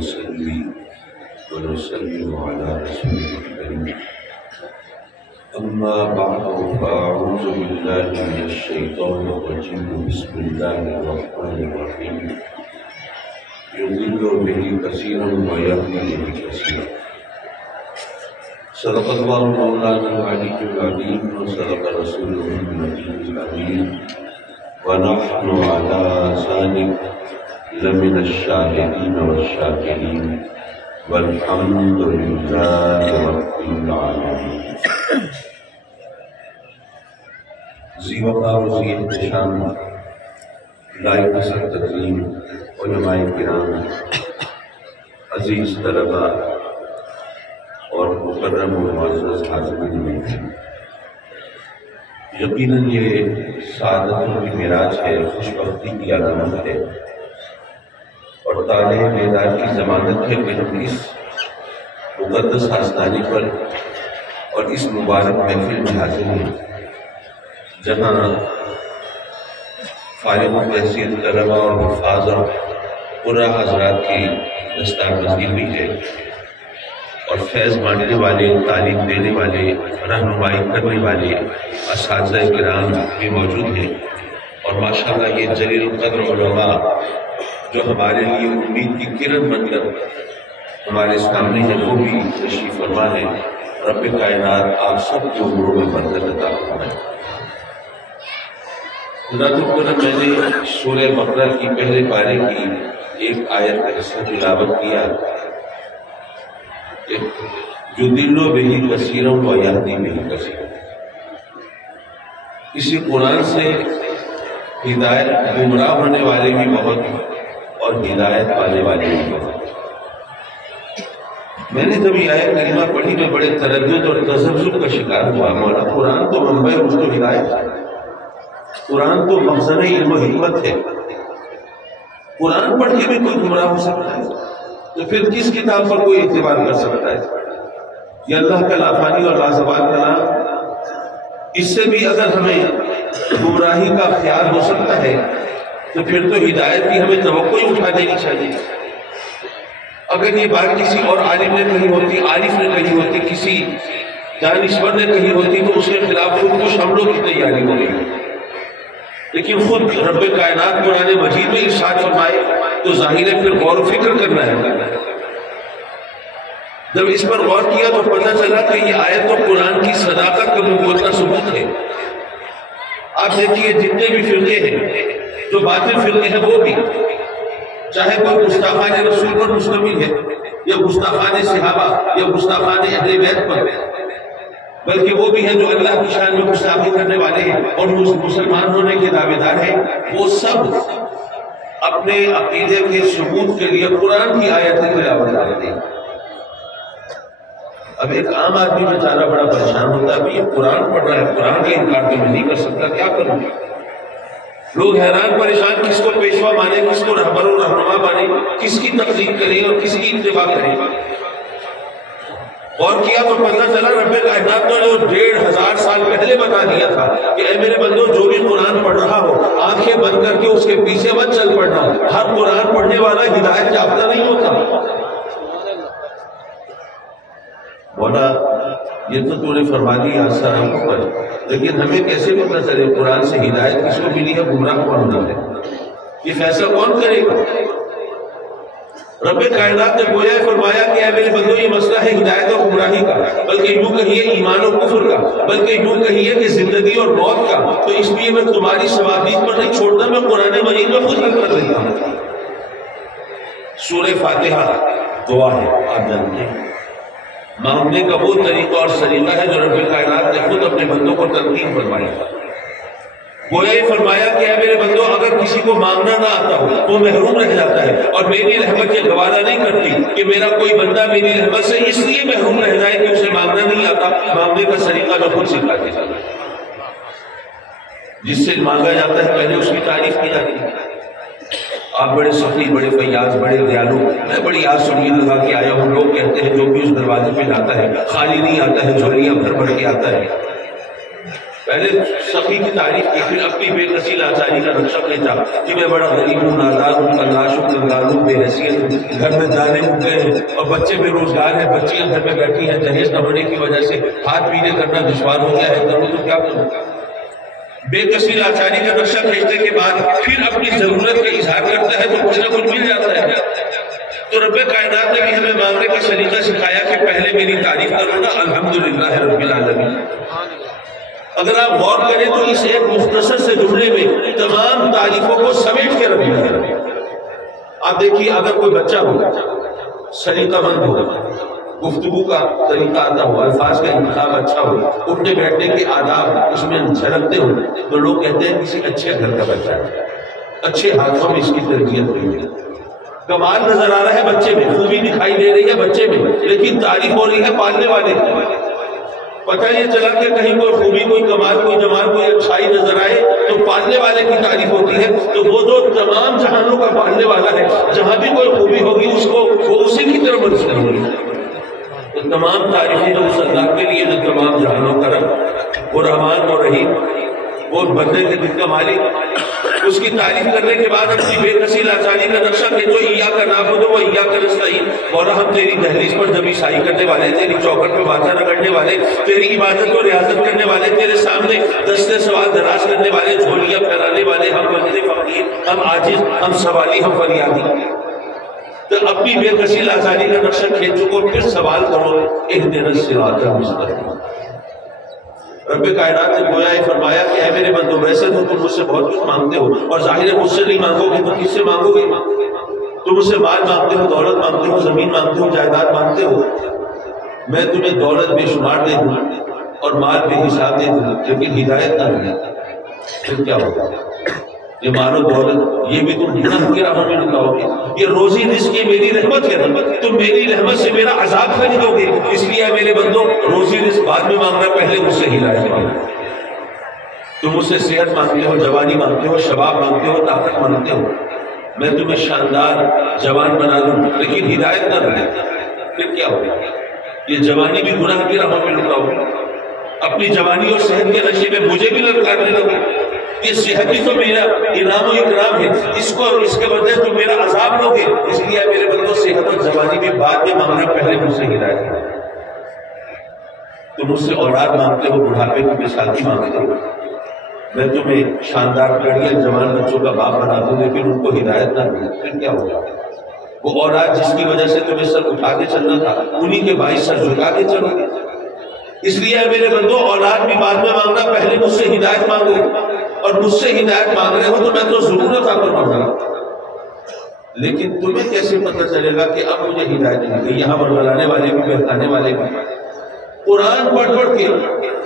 ونصلي ونسلم على رسوله الكريم أما بعد فأعوذ بالله من الشيطان الرجيم بسم الله الرحمن الرحيم يضل به كثيرا ويهدي به كثيرا صدق الله مولانا العلي العظيم وصدق رسوله النبي الأمين ونحن على ذلك لمن الشاهدين والشاكرين والحمد لله رب العالمين. ذی وقار و ذی احتشام لائق نصر تکریم علماء کرام، عزیز طلباء اور مکرم و معزز حاضرین میں، یقیناً یہ سعادتوں کی معراج ہے، خوش بختی کی علامت ہے اور طالع بیدار کی ضمانت ہے کہ ہم اس مقدس آستانے پر اور اس مبارک محفل میں حاضر ہیں جہاں فارغ التحصیل طلباء اور حفاظ اور قرآن حضرات کی دستار بندی ہوئی ہے اور فیض بانٹنے والے، تعلیم دینے والے، رہنمائی کرنے والے اساتذہ کرام بھی موجود ہیں اور ماشاءاللہ یہ جلیل القدر علماء جو ہمارے لیے امید کی کرن بن کر ہمارے سامنے ہے وہ بھی تشریف فرما ہے. رب کائنات آپ سب کے عمروں میں برکت عطا فرمائے. حضرات کرام، میں نے سورہ بقرہ کی پہلے پارے کی ایک آیت کا حصہ تلاوت کیا، یضل بہ کثیرا ویہدی بہ کثیرا. اسی قرآن سے ہدایت گمراہ ہونے والے بھی بہت اور ہدایت پانے والے بھی بہت. میں نے جب یہ آیت کریمہ پڑھی میں بڑے تردد اور تذبذب کا شکار ہوا. مولا قرآن تو منبع رشد و ہدایت ہے، قرآن تو مخزن علم و حکمت ہے، قرآن پڑھ کے بھی کوئی گمراہ ہو سکتا ہے تو پھر کس کتاب پر کوئی اعتبار کر سکتا ہے؟ یہ اللہ کا لافانی اور لازوال کلام، اس سے بھی اگر ہمیں گمراہی کا خیال ہو سکتا ہے تو پھر تو ہدایت کی ہمیں توقع اٹھا دینی چاہیے. اگر یہ بات کسی اور عالم نے کہی ہوتی، عارف نے کہی ہوتی، کسی دانشور نے کہی ہوتی تو اس کے خلاف خود کش حملوں کی تیاری ہو گئی، لیکن خود رب کائنات قرآن مجید میں ارشاد فرمائے تو ظاہر ہے پھر غور و فکر کرنا ہے. جب اس پر غور کیا تو پتہ چلا کہ یہ آیت تو قرآن کی صداقت کا نبوت کا ثبوت ہے. آپ دیکھیے جتنے بھی فرقے ہیں، جو باطل فرقے ہیں وہ بھی، چاہے کوئی گستاخان رسول پر مشتمل ہے یا گستاخان صحابہ یا گستاخان اہل بیت پر، بلکہ وہ بھی ہیں جو اللہ کی شان میں گستاخی کرنے والے ہیں اور مسلمان ہونے کے دعوے دار ہیں، وہ سب اپنے عقیدے کے ثبوت کے لیے قرآن کی آیت کی تلاوت کرتے ہیں. اب ایک عام آدمی بیچارہ بڑا پریشان ہوتا ہے، یہ قرآن پڑھ رہا ہے، قرآن کا انکار تو میں نہیں کر سکتا، کیا کروں؟ لوگ حیران پریشان، کس کو پیشوا مانے، کس کو رہبر و رہنما مانے، کس کی تقلید کریں اور کس کی اتباع کریں. اور کیا تو پتہ چلا رب کائنات نے جو 1500 سال پہلے بتا دیا تھا کہ اے میرے بندو جو بھی قرآن پڑھ رہا ہو آنکھیں بند کر کے اس کے پیچھے مت چل پڑنا. ہر قرآن پڑھنے والا ہدایت یافتہ نہیں ہوتا. مولا یہ تو نے فرما دیا آسان ہم پر، لیکن ہمیں کیسے پتہ چلے قرآن سے ہدایت کس کو ملی ہے، گمراہ کون ہونا ہے؟ یہ فیصلہ کون کرے گا؟ رب کائنات نے گویا فرمایا کہ اے میرے بندو یہ مسئلہ ہے ہدایت اور گمراہی کا، بلکہ یوں کہیے ایمان و کفر کا، بلکہ یوں کہیے کہ زندگی اور موت کا. تو اس لیے میں تمہاری ثوابیت پر نہیں چھوڑتا، میں قرآن مجید میں خود حل کر دیتا ہوں. سورہ فاتحہ دعا ہے، آپ جانتے ہیں مانگنے کا وہ طریقہ اور سلیقہ ہے جو رب کائنات نے خود اپنے بندوں کو تلقین فرمائی. گویا یہ فرمایا کہ اے میرے بندو اگر کسی کو مانگنا نہ آتا ہو تو محروم رہ جاتا ہے، اور میری رحمت یہ گوارا نہیں کرتی کہ میرا کوئی بندہ میری رحمت سے اس لیے محروم رہ جائے کہ اسے مانگنا نہیں آتا. مانگنے کا سلیقہ میں خود سکھا دیتا ہوں. جس سے مانگا جاتا ہے پہلے اس کی تعریف کی جاتی ہے. آپ بڑے سخی، بڑے فیاض، بڑے دیالو، میں بڑی آس امید لگا کے آیا ہوں. لوگ کہتے ہیں جو بھی اس دروازے پہ جاتا ہے خالی نہیں آتا ہے، جھولیاں بھر بھر کے آتا ہے. پہلے سخی کی تعریف کی، پھر اپنی بے کسی لاچاری کا نقشہ کھینچا کہ میں بڑا غریب ہوں، نادار ہوں، اللہ شکر گزار ہوں، بے حیثیت ہوں، گھر میں دانے اگے ہیں اور بچے بے روزگار ہیں، بچیاں گھر میں بیٹھی ہیں، جہیز نہ ہونے کی وجہ سے ہاتھ پینے کرنا دشوار ہو گیا ہے، کروں تو کیا کروں؟ بے کسی لاچاری کا نقشہ کھینچنے کے بعد پھر اپنی ضرورت کا اظہار کرتا ہے تو کچھ نہ کچھ مل جاتا ہے۔ تو رب کائنات نے بھی ہمیں مانگنے کا سلیقہ سکھایا کہ پہلے میری تعریف کرو نا، الحمدللہ رب العالمین۔ اگر آپ غور کریں تو اس ایک مختصر سے جملے میں تمام تعریفوں کو سمیٹ کے رکھ دیا ہے۔ آپ دیکھیے، اگر کوئی بچہ ہو، سلیقہ مند ہو، گفتگو کا طریقہ آتا ہو، الفاظ کا انتخاب اچھا ہو، اٹھنے بیٹھنے کے آداب اس میں جھلکتے ہو، تو لوگ کہتے ہیں کسی اچھے گھر کا بچہ ہے، اچھے ہاتھوں میں اس کی تربیت ہوئی ہے، کمال نظر آ رہا ہے بچے میں، خوبی دکھائی دے رہی ہے بچے میں، لیکن تعریف ہو رہی ہے پالنے والے کی۔ پتہ یہ چلا کہ کہیں کوئی خوبی، کوئی کمال، کوئی جمال، کوئی اچھائی نظر آئے تو پالنے والے کی تعریف ہوتی ہے۔ تو وہ جو تمام جہانوں کا پالنے والا ہے، جہاں بھی کوئی خوبی ہوگی اس کو وہ اسی کی طرف منسوب ہوگی۔ تو تمام تعریفیں جو اس اللہ کے لیے، جو تمام جہانوں کا رب، وہ رحمان اور رحیم، وہ بندے کے دل کا مالک، اس کی تعریف کرنے کے بعد اپنی بے کسی لاچاری کا نقشہ کھینچو، ایاک نعبد و ایاک نستعین، مولا ہم تیری دہلیز پر جب عیسائی کرنے والے، تیری چوکٹ پہ باتیں رگڑنے والے، تیری عبادت و ریاضت کرنے والے، تیرے سامنے دستے سوال دراز کرنے والے، جھولیاں پھیلانے والے، ہم بندے فقیر، ہم عاجز، ہم سوالی، ہم فریادی۔ تو اپنی بے کسی لاچاری کا نقشہ کھینچو کو پھر سوال کرو، اہدنا الصراط المستقیم۔ رب کائنات نے گویا یہ فرمایا کہ اے میرے بندو، ویسے تو تم مجھ سے بہت کچھ مانگتے ہو، اور ظاہر ہے مجھ سے نہیں مانگو گے تو کس سے مانگو گے؟ تم مجھ سے مال مانگتے ہو، دولت مانگتے ہو، زمین مانگتے ہو، جائیداد مانگتے ہو، میں تمہیں دولت بے شمار دے دوں اور مال بے حساب دے دوں، لیکن ہدایت نہ ملے، پھر کیا ہوگا؟ یہ مال و دولت یہ بھی تم گناہ کی راہوں میں لگاؤ گے، یہ روزی رزق کی میری رحمت ہے، تم میری رحمت سے میرا عذاب خریدو گے۔ اس لیے میرے بندو، روزی رزق بعد میں مانگنا، پہلے مجھ سے ہدایت مانگنا۔ تم مجھ سے صحت مانگتے ہو، جوانی مانگتے ہو، شباب مانگتے ہو، طاقت مانگتے ہو، میں تمہیں شاندار جوان بنا دوں، لیکن ہدایت نہ ملے، پھر کیا ہوگا؟ یہ جوانی بھی گناہ کی راہوں میں لگاؤ گے، اپنی جوانی اور صحت کے نشے میں مجھے بھی للکارنے لگو۔ یہ صحت بھی تو میرا انعام و اکرام ہے، اس کو اور اس کے بدلے تم میرا عذاب لو گے۔ اس لیے میرے بندوں، صحت اور جوانی بھی بعد میں مانگنا، پہلے مجھ سے ہدایت ہے۔ تم مجھ سے اولاد مانگتے ہو، بڑھاپے کی بیساکھی مانگتے ہو، میں تمہیں شاندار لڑکیاں جوان بچوں کا باپ بنا دوں، لیکن ان کو ہدایت نہ ملے، پھر کیا ہوگا؟ وہ اولاد جس کی وجہ سے تمہیں سر اٹھا کے چلنا تھا، انہی کے باعث سر جھکا کے چلو گے۔ اس لیے میرے بندو، اولاد بھی بعد میں مانگنا، پہلے مجھ سے ہدایت مانگو، اور مجھ سے ہدایت مانگ رہے ہو تو میں تو ضرور عطا کروں گا، لیکن تمہیں کیسے پتہ چلے گا کہ اب مجھے ہدایت مل گئی؟ یہاں بڑھانے والے بھی، بہتانے والے بھی، قرآن پڑھ پڑھ کے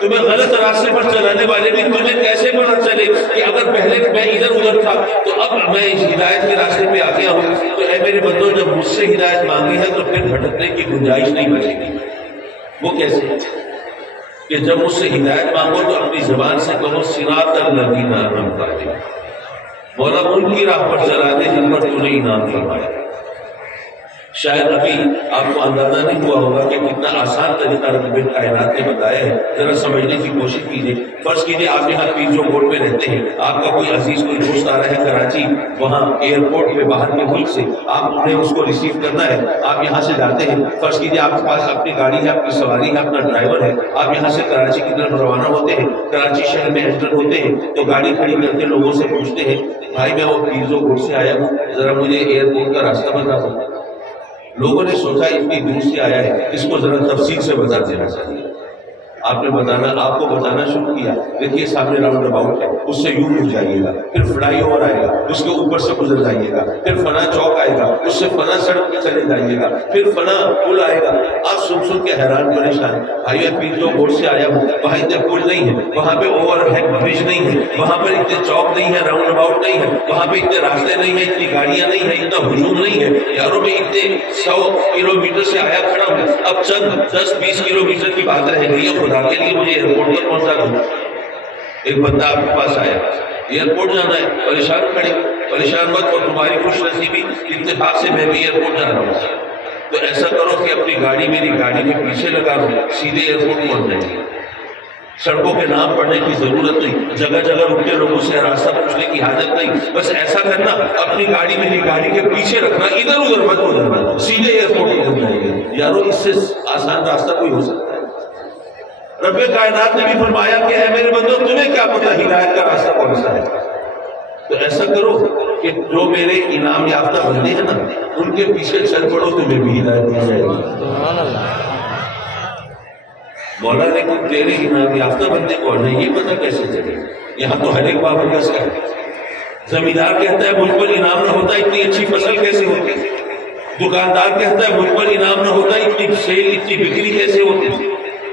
تمہیں غلط راستے پر چلانے والے بھی، تمہیں کیسے پتہ چلے کہ اگر پہلے میں ادھر ادھر تھا تو اب میں اس ہدایت کے راستے پہ آ گیا ہوں؟ تو اے میرے بندو، جب مجھ سے ہدایت مانگی ہے تو پھر بھٹکنے کی گنجائش نہیں بچے گی۔ وہ کیسے؟ کہ جب مجھ سے ہدایت مانگو تو اپنی زبان سے کہو صراط الذین انعمت علیہم، مولا ان کی راہ پر چلا دے جن پر تو نے انعام فرمایا۔ شاید ابھی آپ کو اندازہ نہیں ہوا ہوگا کہ کتنا آسان طریقہ رب کائنات نے بتایا ہے، ذرا سمجھنے کی کوشش کیجیے۔ فرض کیجیے آپ یہاں پیر جو روڈ پہ رہتے ہیں، آپ کا کوئی عزیز، کوئی دوست آ رہا ہے کراچی، وہاں ایئرپورٹ پہ باہر کے ملک سے، آپ انہیں اس کو ریسیو کرنا ہے، آپ یہاں سے جاتے ہیں۔ فرض کیجیے آپ کے پاس اپنی گاڑی ہے، آپ کی سواری ہے، اپنا ڈرائیور ہے، آپ یہاں سے کراچی کی طرف روانہ ہوتے ہیں، کراچی شہر میں انٹر ہوتے ہیں تو گاڑی کھڑی کرتے لوگوں سے پوچھتے ہیں، بھائی میں وہ پیر جو روڈ سے آیا ہوں، ذرا مجھے ایئرپورٹ کا راستہ بتا دو۔ لوگوں نے سوچا اتنی دور سے آیا ہے، اس کو ذرا تفصیل سے بتا دینا چاہیے۔ آپ کو بتانا شروع کیا، دیکھیے سامنے راؤنڈ اباؤٹ ہے، اس سے یوں اٹھ جائیے گا، پھر فلائی اوور آئے گا، اس کے اوپر سے گزر جائیے گا، پھر فلاں چوک آئے گا، اس سے فلاں سڑک پہ چلے جائیے گا، پھر فلاں پل آئے گا۔ آپ سن کے حیران پریشان، بھائی پیر جو بورڈ سے آیا ہوں، وہاں اتنے پل نہیں ہے، وہاں پہ اوور ہیڈ برج نہیں ہے، وہاں پر اتنے چوک نہیں ہے، راؤنڈ اباؤٹ نہیں ہے، وہاں پہ اتنے راستے نہیں ہیں، اتنی گاڑیاں نہیں ہیں، اتنا ہجوم نہیں ہے، یاروں میں اتنے 100 کلومیٹر سے آیا کھڑا ہوں، اب چند 10-20 کلومیٹر کی بات رہ گئی ہے، خدا کے لیے مجھے ایئرپورٹ تک پہنچا دوں۔ ایک بندہ آپ کے پاس آیا، ایئرپورٹ جانا ہے، پریشان کھڑے، پریشان مت، اور تمہاری خوش نصیبی اتفاق سے میں بھی ایئرپورٹ جا رہا ہوں، تو ایسا کرو کہ اپنی گاڑی میری گاڑی کے پیچھے لگا دو، سیدھے ایئرپورٹ پہنچ جائیں گے۔ سڑکوں کے نام پڑھنے کی ضرورت نہیں، جگہ جگہ رک کے لوگوں سے راستہ پوچھنے کی حاجت نہیں، بس ایسا کرنا اپنی گاڑی میں ہی گاڑی کے پیچھے رکھنا، ادھر ادھر مت ادھر سیدھے ایئرپورٹ پہنچ جائیں گے۔ یارو اس سے آسان راستہ کوئی ہو سکتا ہے؟ رب کائنات نے بھی فرمایا کہ اے میرے بندو تمہیں کیا پتہ ہدایت کا راستہ کون سا ہے؟ تو ایسا کرو کہ جو میرے انعام یافتہ بندے ہیں نا ان کے پیچھے چل پڑو، تمہیں بھی ہدایت مل جائے گی۔ مولا لیکن تیرے انعام یافتہ بندے کون ہیں یہ پتہ کیسے چلے؟ یہاں تو ہر ایک بابرگس کا ہے۔ زمیندار کہتا ہے مجھ پر انعام نہ ہوتا اتنی اچھی فصل کیسے ہوتی؟ دکاندار کہتا ہے مجھ پر انعام نہ ہوتا اتنی سیل اتنی بکری کیسے ہوتی؟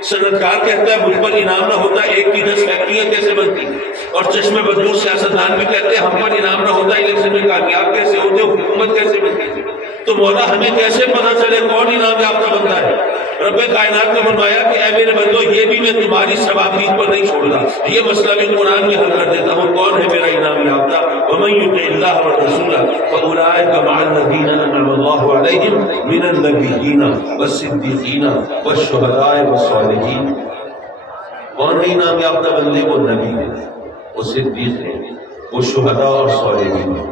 صنعتکار کہتا ہے مجھ پر انعام نہ ہوتا 1 کی 10 فیکٹریاں کیسے بنتی؟ اور چشمے بدور سیاستدان بھی کہتے ہیں ہم پر انعام نہ ہوتا الیکشن میں کامیاب کیسے ہوتے، حکومت کیسے بنتی؟ تو مولا ہمیں کیسے پتہ چلے کون انعام یافتہ بندہ ہے؟ رب کائنات نے فرمایا کہ اے میرے بندو یہ بھی میں تمہاری ثوابیت پر نہیں چھوڑ رہا، یہ مسئلہ بھی قرآن میں حل کر دیتا ہوں کون ہے میرا انعام یافتہ۔ وَمَن يُطِعِ اللَّهَ وَالرَّسُولَ فَأُولَٰئِكَ مَعَ الَّذِينَ أَنْعَمَ اللَّهُ عَلَيْهِم مِّنَ النَّبِيِّينَ وَالصِّدِّيقِينَ وَالشُّهَدَاءِ وَالصَّالِحِينَ۔ کون ہے انعام یافتہ بندے؟ وہ نبی ہیں، وہ صدیق ہیں، وہ شہداء اور صالحین ہیں،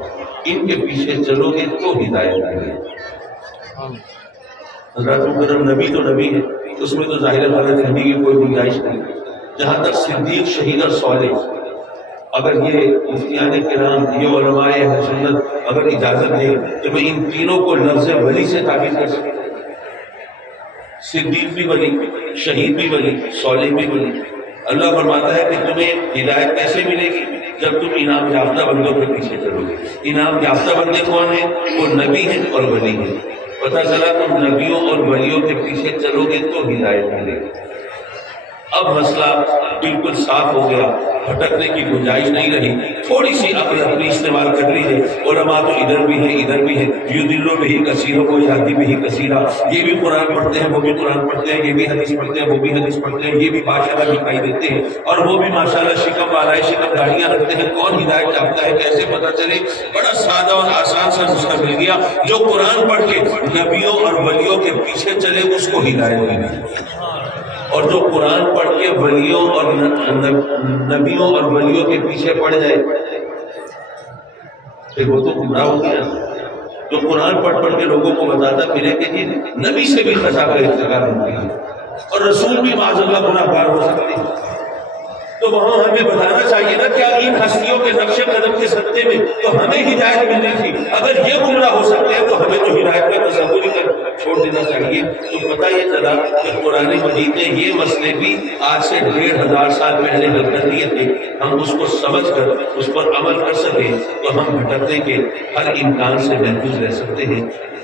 ان کے پیچھے چلو گے تو ہدایت ملے گی۔ حضرت مکرم نبی تو نبی ہے، اس میں تو ظاہر غلط فہمی کی کوئی گنجائش نہیں۔ جہاں تک صدیق، شہید اور صالح، اگر یہ مفتیان کرام، یہ علماء اہل سنت اگر اجازت دیں تو میں ان تینوں کو لفظ ولی سے تعبیر کر سکتا ہوں۔ صدیق بھی ولی، شہید بھی ولی، صالح بھی ولی۔ اللہ فرماتا ہے کہ تمہیں ہدایت کیسے ملے گی؟ جب تم انعام یافتہ بندوں کے پیچھے چلو گے۔ انعام یافتہ بندے کون ہیں؟ وہ نبی ہیں اور ولی ہیں۔ پتہ چلا تم نبیوں اور ولیوں کے پیچھے چلو گے تو ہدایت ملے گی۔ اب مسئلہ بالکل صاف ہو گیا، بھٹکنے کی گنجائش نہیں رہی۔ تھوڑی سی عقل اپنی استعمال کر لیجیے۔ علماء تو ادھر بھی ہیں ادھر بھی ہیں، یضل بہ کثیرا و یہدی بہ کثیرا، یہ بھی قرآن پڑھتے ہیں وہ بھی قرآن پڑھتے ہیں، یہ بھی حدیث پڑھتے ہیں وہ بھی حدیث پڑھتے ہیں، یہ بھی ماشاءاللہ دکھائی دیتے ہیں اور وہ بھی ماشاءاللہ شکم والائے شکم داڑیاں رکھتے ہیں۔ کون ہدایت چاہتا ہے؟ کیسے پتہ چلے؟ بڑا سادہ اور آسان سا نسخہ مل گیا، جو قرآن پڑھ کے نبیوں اور ولیوں کے پیچھے چلے اس کو ہدایت ملی، اور جو قرآن پڑھ کے ولیوں اور نبیوں اور ولیوں کے پیچھے پڑ جائے پھر وہ تو گمراہ ہو گیا۔ جو قرآن پڑھ کے لوگوں کو بتاتا پھرے کہ جی نبی سے بھی خطا کا ارتکاب ہوتی ہے اور رسول بھی معاذ اللہ گناہ گار ہو سکتے ہیں، تو وہاں ہمیں بتانا چاہیے نا کیا ان ہستیوں کے نقش قدم کے سطح میں تو ہمیں ہدایت ملنی تھی۔ اگر یہ گمراہ ہو سکتے ہیں تو ہمیں تو ہدایت کا تصور ہی کر چھوڑ دینا چاہیے۔ تو پتہ یہ چلا کہ قرآن مجید نے یہ مسئلے بھی آج سے 1500 سال پہلے حل کر دیے تھے، ہم اس کو سمجھ کر اس پر عمل کر سکیں تو ہم بھٹکنے کے ہر امکان سے محفوظ رہ سکتے ہیں۔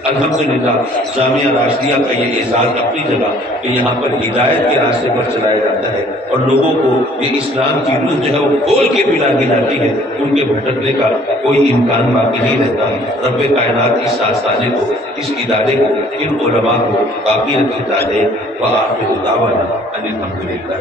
الحمدللہ جامعہ راشدیہ کا یہ اعزاز اپنی جگہ کہ یہاں پر ہدایت کے راستے پر چلایا جاتا ہے اور لوگوں کو یہ اسلام کی روح جو ہے وہ کھول کے پلا دی جاتی ہے، ان کے بھٹکنے کا کوئی امکان باقی نہیں رہتا۔ رب کائنات اس آستانے کو، اس ادارے کو، ان علماء کو باقی رکھتا ہے۔ وآخر دعوانا ان الحمدللہ۔